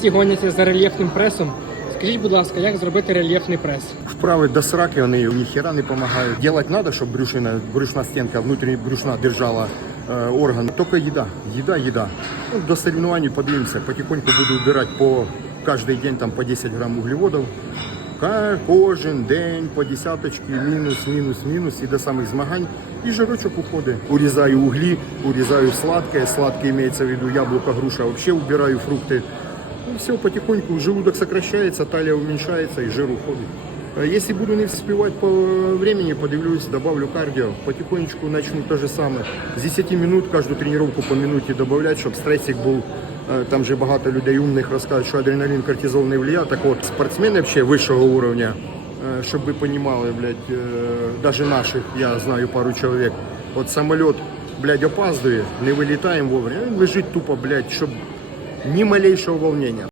всі гоняться за рельєфним пресом. Скажіть, будь ласка, як зробити рельєфний прес? Вправи до сраки, вони ніхера не допомагають. Делать надо, щоб брюшина, брюшна стінка, внутрішня брюшна держала е, орган. Тільки їда, їда, їда. Ну, до соревнувань подивимося. Потихоньку буду вбирати по кожен день там, по 10 грам углеводів. Кожен день по десяточки, мінус, мінус, мінус і до самих змагань. І жирочок уходить. Урізаю углі, урізаю сладке. Сладке мається в виду яблуко, груша. Взагалі убираю фрукти. Ну, все, потихоньку желудок сокращается, талия уменьшается и жир уходит. Если буду не успевать по времени, подивлюсь, добавлю кардио, потихонечку начну то же самое. С 10 минут каждую тренировку по минуте добавлять, чтобы стрессик был. Е, Там же багато людей умних розказують, що адреналін, кортизол не влияє. Так от, спортсмени вообще вищого уровня, е, щоб ви розуміли, блядь, даже наших, я знаю пару чоловік, от самоліт, блядь, опаздує, не вилітаємо вовремя, він лежить тупо, блядь, щоб ни малейшего волнения.